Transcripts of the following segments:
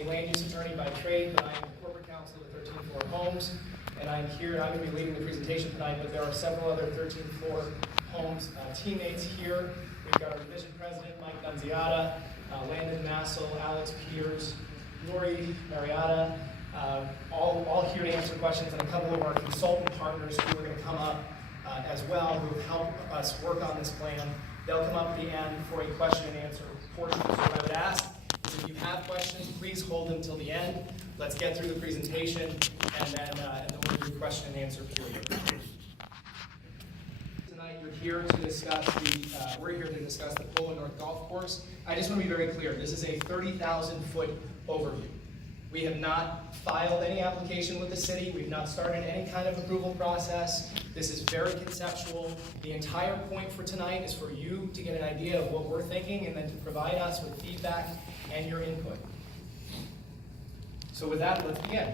a land use attorney by trade, but I am the corporate counsel of 13 Floor Homes, and I'm here, and I'm going to be leading the presentation tonight, but there are several other 13 Floor Homes teammates here. We've got our division president, Mike Nunziata, Landon Massel, Alex Peters, Lori Marietta, all here to answer questions, and a couple of our consultant partners who are going to come up as well, who help us work on this plan. They'll come up at the end for a question and answer portion. So what I would ask is if you have questions, please hold them till the end. Let's get through the presentation, and then we'll do question and answer period. Tonight we're here to discuss the Polo North Golf Course. I just want to be very clear. This is a 30,000-foot overview. We have not filed any application with the city. We've not started any kind of approval process. This is very conceptual. The entire point for tonight is for you to get an idea of what we're thinking and then to provide us with feedback and your input. So with that, let's begin.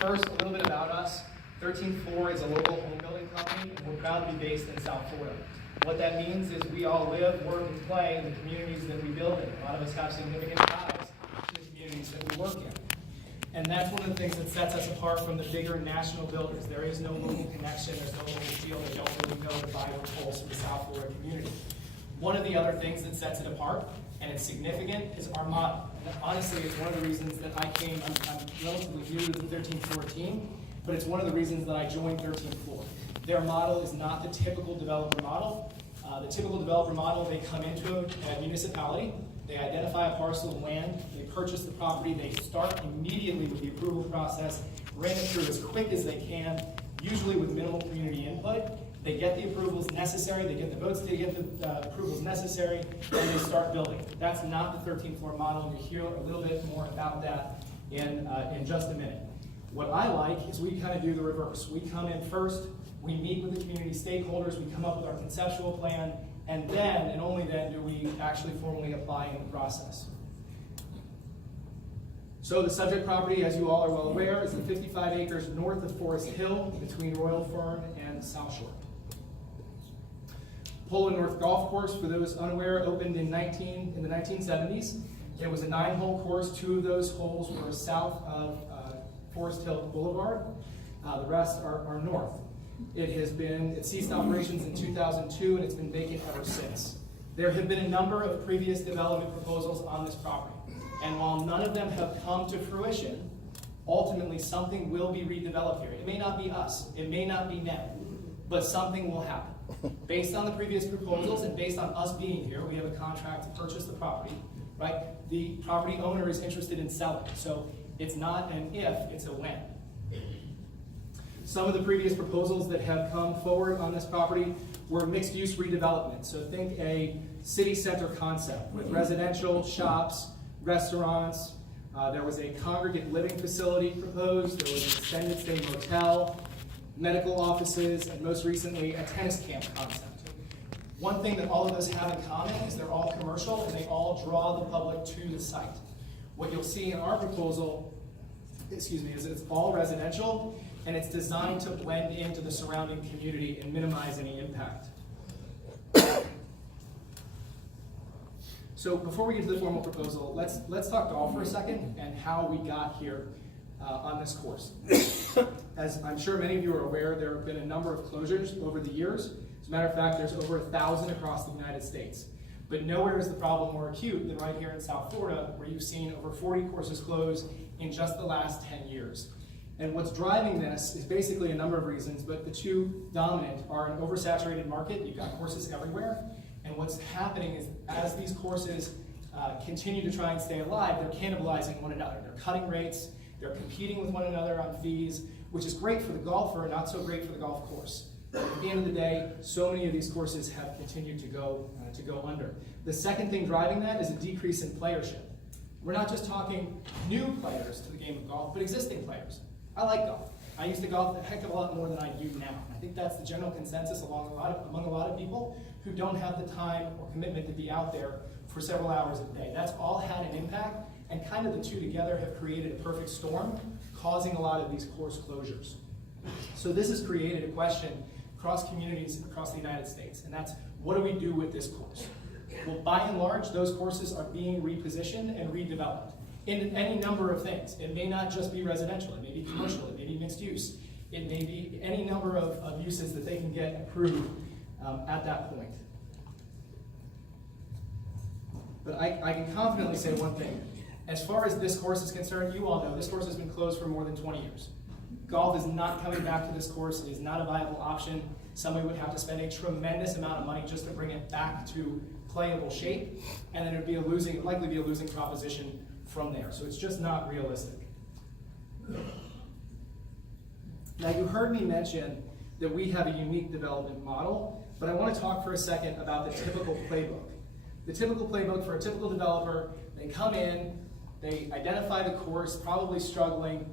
First, a little bit about us. 13 Floor is a local home building company, and we're proud to be based in South Florida. What that means is we all live, work, and play in the communities that we build in. A lot of us have significant ties to the communities that we work in. And that's one of the things that sets us apart from the bigger national builders. There is no local connection, there's no local feel, they don't really know the vital pulse of the South Florida community. One of the other things that sets it apart, and it's significant, is our model. And honestly, it's one of the reasons that I came, I'm relatively new to the 13 Floor team, but it's one of the reasons that I joined 13 Floor. Their model is not the typical developer model. The typical developer model, they come into a municipality, they identify a parcel of land, they purchase the property, they start immediately with the approval process, ran it through as quick as they can, usually with minimal community input. They get the approvals necessary, they get the votes to get the approvals necessary, and they start building. That's not the 13 Floor model, and you'll hear a little bit more about that in just a minute. What I like is we kind of do the reverse. We come in first, we meet with the community stakeholders, we come up with our conceptual plan, and then, and only then, do we actually formally apply in the process. So the subject property, as you all are well aware, is the 55 acres north of Forest Hill between Royal Fern and South Shore. Polo North Golf Course, for those unaware, opened in the 1970s. It was a 9-hole course. 2 of those holes were south of Forest Hill Boulevard. The rest are north. It ceased operations in 2002, and it's been vacant ever since. There have been a number of previous development proposals on this property, and while none of them have come to fruition, ultimately something will be redeveloped here. It may not be us, it may not be them, but something will happen. Based on the previous proposals and based on us being here, we have a contract to purchase the property, right? The property owner is interested in selling, so it's not an if, it's a when. Some of the previous proposals that have come forward on this property were mixed-use redevelopment. So think a city center concept with residential, shops, restaurants. There was a congregate living facility proposed. There was an extended stay motel, medical offices, and most recently a tennis camp concept. One thing that all of those have in common is they're all commercial and they all draw the public to the site. What you'll see in our proposal, is it's all residential, and it's designed to blend into the surrounding community and minimize any impact. So before we get to the formal proposal, let's talk golf for a second and how we got here on this course. As I'm sure many of you are aware, there have been a number of closures over the years. As a matter of fact, there's over 1,000 across the United States. But nowhere is the problem more acute than right here in South Florida, where you've seen over 40 courses close in just the last 10 years. And what's driving this is basically a number of reasons, but the 2 dominant are an oversaturated market. You've got courses everywhere. And what's happening is as these courses continue to try and stay alive, they're cannibalizing one another. They're cutting rates, they're competing with one another on fees, which is great for the golfer, not so great for the golf course. At the end of the day, so many of these courses have continued to go under. The second thing driving that is a decrease in playership. We're not just talking new players to the game of golf, but existing players. I like golf. I used to golf a heck of a lot more than I do now. I think that's the general consensus among a lot of people who don't have the time or commitment to be out there for several hours a day. That's all had an impact, and kind of the 2 together have created a perfect storm, causing a lot of these course closures. So this has created a question across communities across the United States, and that's, what do we do with this course? Well, by and large, those courses are being repositioned and redeveloped. in any number of things. It may not just be residential, it may be commercial, it may be mixed use. It may be any number of uses that they can get approved at that point. But I can confidently say one thing. As far as this course is concerned, you all know this course has been closed for more than 20 years. Golf is not coming back to this course. It is not a viable option. Somebody would have to spend a tremendous amount of money just to bring it back to playable shape, and then it would be likely be a losing proposition from there. So it's just not realistic. Now, you heard me mention that we have a unique development model, but I want to talk for a second about the typical playbook. The typical playbook for a typical developer, they come in, they identify the course, probably struggling,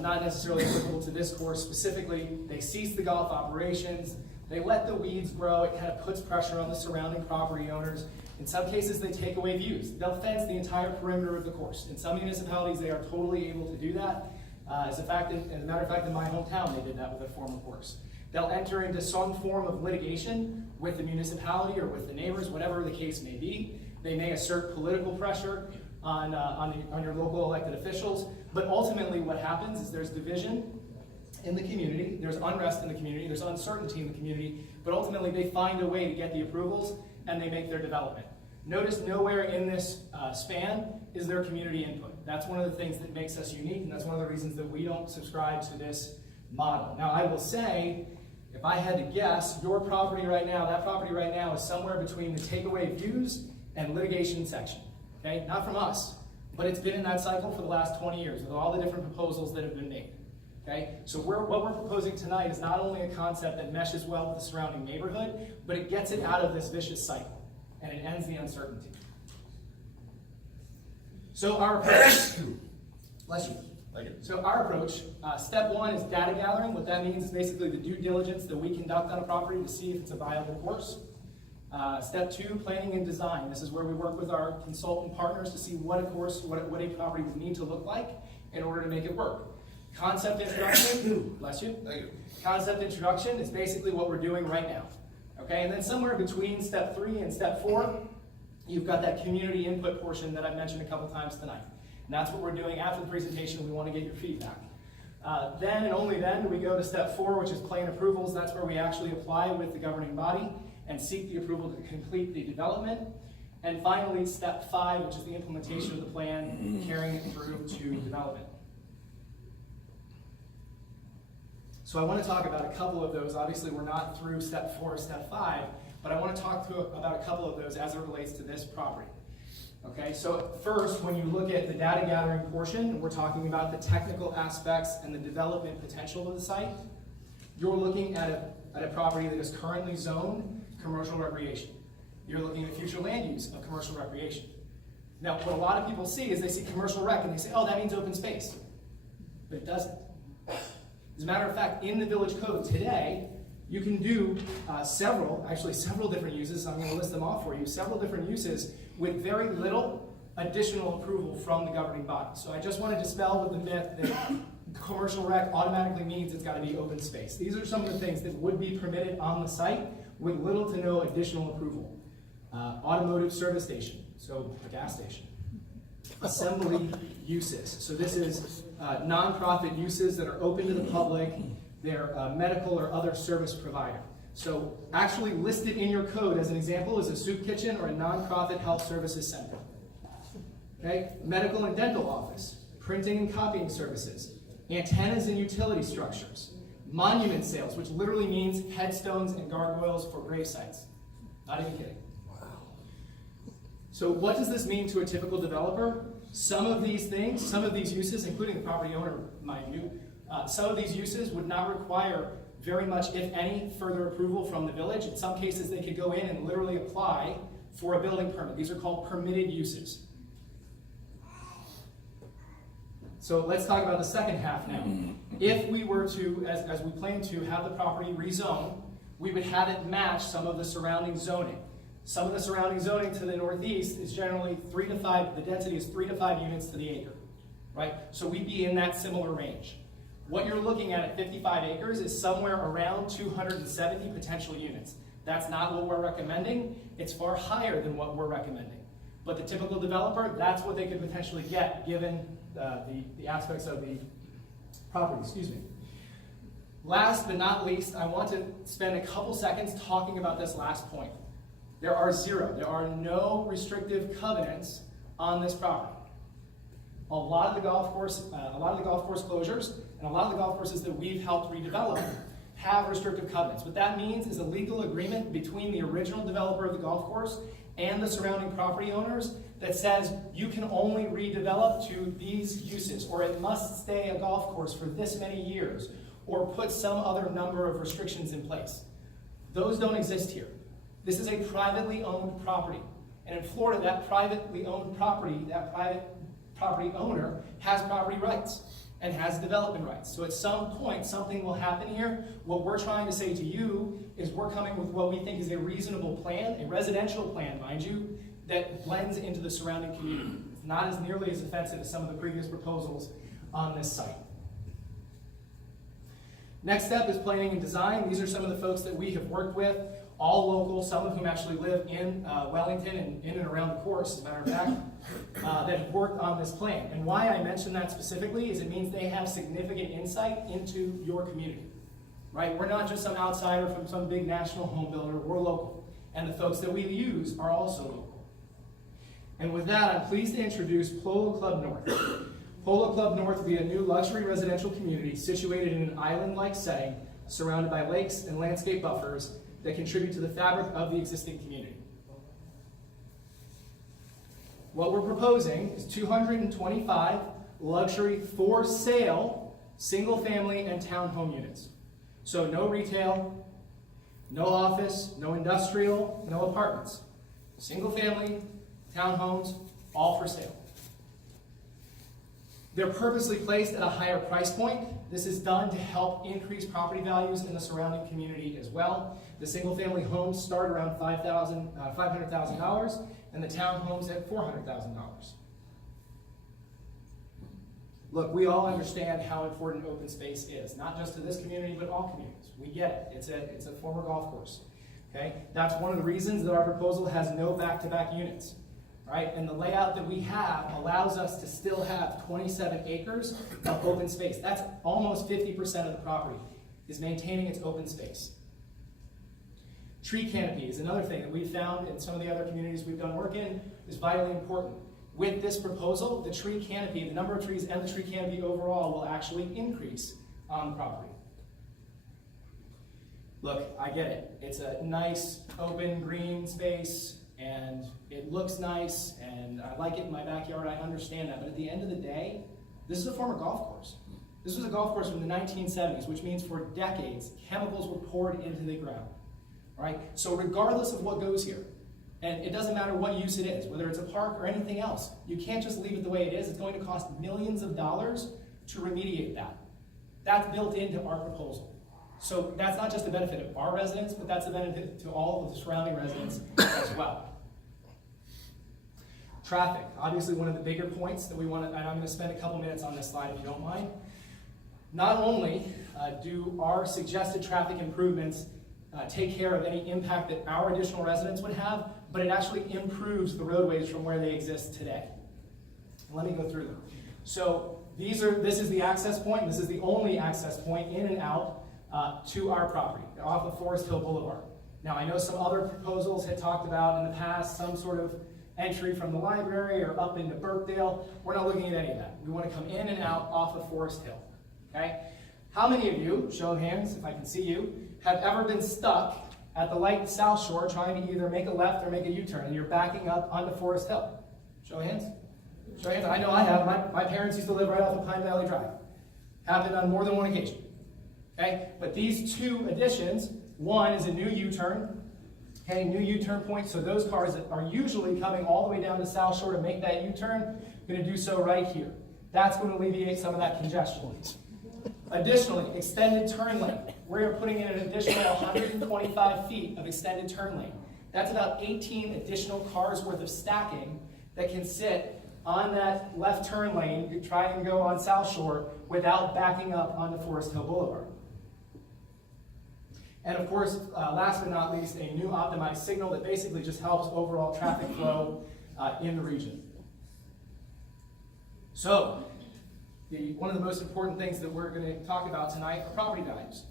not necessarily applicable to this course specifically. They cease the golf operations. They let the weeds grow. It kind of puts pressure on the surrounding property owners. In some cases, they take away views. They'll fence the entire perimeter of the course. In some municipalities, they are totally able to do that. As a matter of fact, in my hometown, they did that with a former course. They'll enter into some form of litigation with the municipality or with the neighbors, whatever the case may be. They may assert political pressure on your local elected officials, but ultimately what happens is there's division in the community, there's unrest in the community, there's uncertainty in the community, but ultimately they find a way to get the approvals and they make their development. Notice nowhere in this span is there community input. That's one of the things that makes us unique, and that's one of the reasons that we don't subscribe to this model. Now, I will say, if I had to guess, your property right now, that property right now is somewhere between the takeaway views and litigation section. Okay, not from us, but it's been in that cycle for the last 20 years with all the different proposals that have been made. Okay, so what we're proposing tonight is not only a concept that meshes well with the surrounding neighborhood, but it gets it out of this vicious cycle, and it ends the uncertainty. So our approach, bless you. So our approach, step one is data gathering. What that means is basically the due diligence that we conduct on a property to see if it's a viable course. Step two, planning and design. This is where we work with our consultant partners to see what a property would need to look like in order to make it work. Concept introduction, bless you. Thank you. Concept introduction is basically what we're doing right now. Okay, and then somewhere between step 3 and step 4, you've got that community input portion that I've mentioned a couple times tonight. And that's what we're doing after the presentation. We want to get your feedback. Then and only then do we go to step 4, which is plan approvals. That's where we actually apply with the governing body and seek the approval to complete the development. And finally, step 5, which is the implementation of the plan, carrying it through to development. So I want to talk about a couple of those. Obviously, we're not through step 4 or step 5, but I want to talk about a couple of those as it relates to this property. Okay, so first, when you look at the data gathering portion, we're talking about the technical aspects and the development potential of the site. You're looking at a property that is currently zoned commercial recreation. You're looking at future land use of commercial recreation. Now, what a lot of people see is they see commercial rec and they say, oh, that means open space. But it doesn't. As a matter of fact, in the village code today, you can do several different uses. I'm going to list them off for you. Several different uses with very little additional approval from the governing body. So I just want to dispel with the myth that commercial rec automatically means it's got to be open space. These are some of the things that would be permitted on the site with little to no additional approval. Automotive service station, so a gas station. Assembly uses. So this is nonprofit uses that are open to the public. They're a medical or other service provider. So actually listed in your code as an example is a soup kitchen or a nonprofit health services center. Okay? Medical and dental office, printing and copying services, antennas and utility structures, monument sales, which literally means headstones and gargoyles for grave sites. Not even kidding. So what does this mean to a typical developer? Some of these things, some of these uses, including the property owner, mind you, some of these uses would not require very much, if any, further approval from the village. In some cases, they could go in and literally apply for a building permit. These are called permitted uses. So let's talk about the second half now. If we were to, as we plan to, have the property rezoned, we would have it match some of the surrounding zoning. Some of the surrounding zoning to the northeast is generally 3 to 5, the density is 3 to 5 units to the acre, right? So we'd be in that similar range. What you're looking at 55 acres is somewhere around 270 potential units. That's not what we're recommending. It's far higher than what we're recommending. But the typical developer, that's what they could potentially get given the aspects of the property, excuse me. Last but not least, I want to spend a couple seconds talking about this last point. There are no restrictive covenants on this property. A lot of the golf course closures and a lot of the golf courses that we've helped redevelop have restrictive covenants. What that means is a legal agreement between the original developer of the golf course and the surrounding property owners that says you can only redevelop to these uses, or it must stay a golf course for this many years, or put some other number of restrictions in place. Those don't exist here. This is a privately owned property. And in Florida, that privately owned property, that private property owner has property rights and has development rights. So at some point, something will happen here. What we're trying to say to you is we're coming with what we think is a reasonable plan, a residential plan, mind you, that blends into the surrounding community. It's not as nearly as offensive as some of the previous proposals on this site. Next step is planning and design. These are some of the folks that we have worked with, all local, some of whom actually live in Wellington and in and around the course, as a matter of fact, that have worked on this plan. And why I mention that specifically is it means they have significant insight into your community, right? We're not just some outsider from some big national home builder, we're local. And the folks that we use are also local. And with that, I'm pleased to introduce Polo Club North. Polo Club North will be a new luxury residential community situated in an island-like setting, surrounded by lakes and landscape buffers that contribute to the fabric of the existing community. What we're proposing is 225 luxury for sale single-family and townhome units. So no retail, no office, no industrial, no apartments. Single-family, townhomes, all for sale. They're purposely placed at a higher price point. This is done to help increase property values in the surrounding community as well. The single-family homes start around $500,000, and the townhomes at $400,000. Look, we all understand how important open space is, not just to this community, but all communities. We get it. It's a former golf course. Okay? That's one of the reasons that our proposal has no back-to-back units. Right? And the layout that we have allows us to still have 27 acres of open space. That's almost 50% of the property is maintaining its open space. Tree canopy is another thing that we've found in some of the other communities we've done work in is vitally important. With this proposal, the tree canopy, the number of trees and the tree canopy overall will actually increase on the property. Look, I get it. It's a nice open green space, and it looks nice, and I like it in my backyard, I understand that, but at the end of the day, this is a former golf course. This was a golf course from the 1970s, which means for decades, chemicals were poured into the ground, right? So regardless of what goes here, and it doesn't matter what use it is, whether it's a park or anything else, you can't just leave it the way it is. It's going to cost millions of dollars to remediate that. That's built into our proposal. So that's not just a benefit of our residents, but that's a benefit to all of the surrounding residents as well. Traffic, obviously one of the bigger points that we want to, and I'm going to spend a couple minutes on this slide if you don't mind. Not only do our suggested traffic improvements take care of any impact that our additional residents would have, but it actually improves the roadways from where they exist today. Let me go through them. So this is the access point. This is the only access point in and out to our property off of Forest Hill Boulevard. Now, I know some other proposals had talked about in the past some sort of entry from the library or up into Burkdale. We're not looking at any of that. We want to come in and out off of Forest Hill. Okay? How many of you, show of hands if I can see you, have ever been stuck at the light South Shore trying to either make a left or make a U-turn and you're backing up onto Forest Hill? Show of hands? Show of hands. I know I have. My parents used to live right off of Pine Valley Drive. Happened on more than one occasion. Okay? But these two additions, one is a new U-turn. Okay, new U-turn point, so those cars that are usually coming all the way down to South Shore to make that U-turn, are going to do so right here. That's going to alleviate some of that congestion. Additionally, extended turn lane. We're putting in an additional 125 feet of extended turn lane. That's about 18 additional cars worth of stacking that can sit on that left turn lane, you try and go on South Shore without backing up onto Forest Hill Boulevard. And of course, last but not least, a new optimized signal that basically just helps overall traffic flow in the region. So, one of the most important things that we're going to talk about tonight are property values.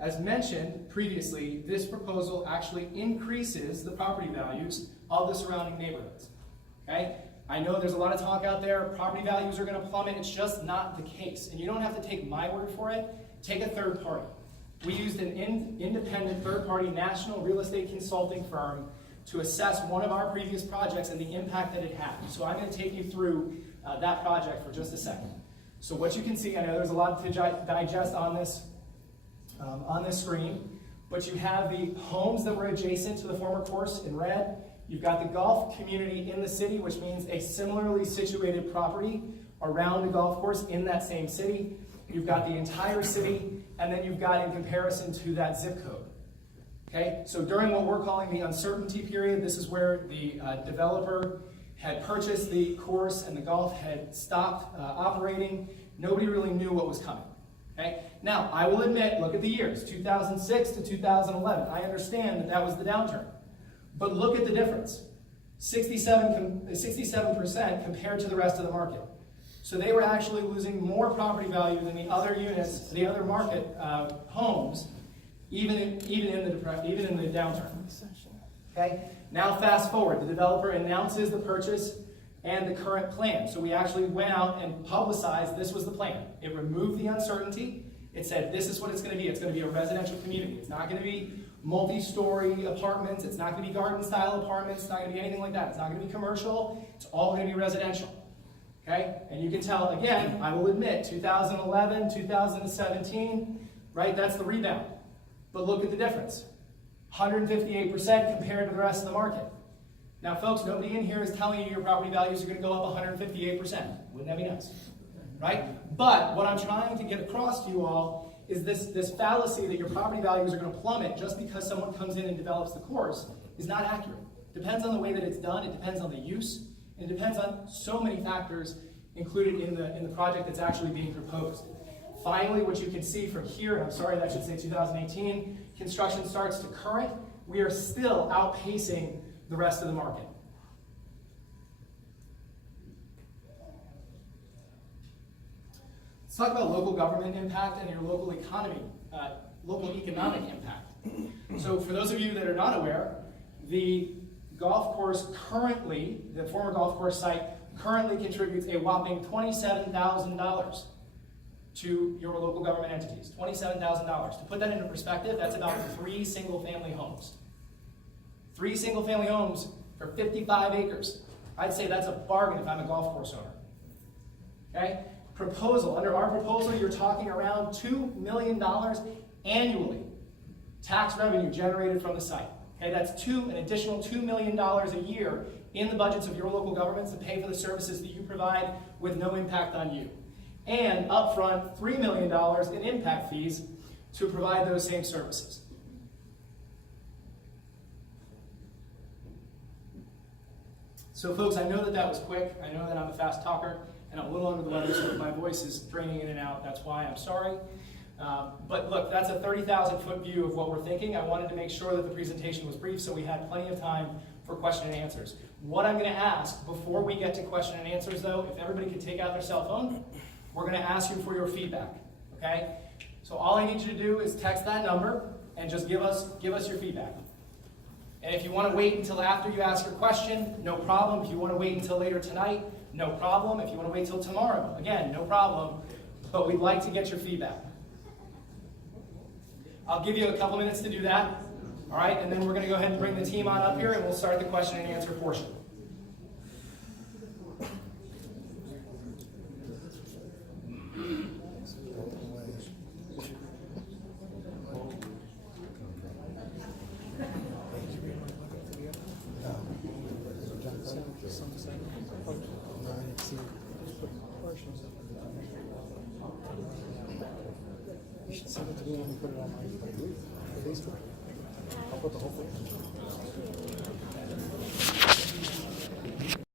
As mentioned previously, this proposal actually increases the property values of the surrounding neighborhoods. Okay? I know there's a lot of talk out there, property values are going to plummet. It's just not the case. And you don't have to take my word for it. Take a third party. We used an independent third-party national real estate consulting firm to assess one of our previous projects and the impact that it had. So I'm going to take you through that project for just a second. So what you can see, I know there's a lot to digest on this screen, but you have the homes that were adjacent to the former course in red. You've got the golf community in the city, which means a similarly situated property around the golf course in that same city. You've got the entire city, and then you've got in comparison to that zip code. Okay, so during what we're calling the uncertainty period, this is where the developer had purchased the course and the golf had stopped operating. Nobody really knew what was coming. Okay, now I will admit, look at the years, 2006 to 2011. I understand that that was the downturn, but look at the difference, 67% compared to the rest of the market. So they were actually losing more property value than the other units, the other market homes, even in the downturn. Okay. Now fast forward, the developer announces the purchase and the current plan. So we actually went out and publicized this was the plan. It removed the uncertainty. It said this is what it's going to be. It's going to be a residential community. It's not going to be multi-story apartments. It's not going to be garden-style apartments. It's not going to be anything like that. It's not going to be commercial. It's all going to be residential. Okay? And you can tell, again, I will admit, 2011, 2017, right? That's the rebound. But look at the difference. 158% compared to the rest of the market. Now, folks, nobody in here is telling you your property values are going to go up 158%. Wouldn't that be nice? Right? But what I'm trying to get across to you all is this fallacy that your property values are going to plummet just because someone comes in and develops the course is not accurate. It depends on the way that it's done. It depends on the use. It depends on so many factors included in the project that's actually being proposed. Finally, what you can see from here, and I'm sorry that should say 2018, construction starts to current, we are still outpacing the rest of the market. Let's talk about local government impact and your local economy, local economic impact. So for those of you that are not aware, the golf course currently, the former golf course site, currently contributes a whopping $27,000 to your local government entities. $27,000. To put that into perspective, that's about 3 single-family homes. 3 single-family homes for 55 acres. I'd say that's a bargain if I'm a golf course owner. Okay? Proposal. Under our proposal, you're talking around $2 million annually. Tax revenue generated from the site. Okay, that's an additional $2 million a year in the budgets of your local governments to pay for the services that you provide with no impact on you. And upfront, $3 million in impact fees to provide those same services. So folks, I know that was quick. I know that I'm a fast talker and I'm a little under the weather, so if my voice is draining in and out, that's why. I'm sorry. But look, that's a 30,000-foot view of what we're thinking. I wanted to make sure that the presentation was brief so we had plenty of time for question and answers. What I'm going to ask before we get to question and answers, though, if everybody could take out their cell phone, we're going to ask you for your feedback, okay? So all I need you to do is text that number and just give us your feedback. And if you want to wait until after you ask your question, no problem. If you want to wait until later tonight, no problem. If you want to wait till tomorrow, again, no problem. But we'd like to get your feedback. I'll give you a couple minutes to do that, all right? And then we're going to go ahead and bring the team on up here and we'll start the question and answer portion. You should send it to me and put it on my Facebook. I'll put the whole thing.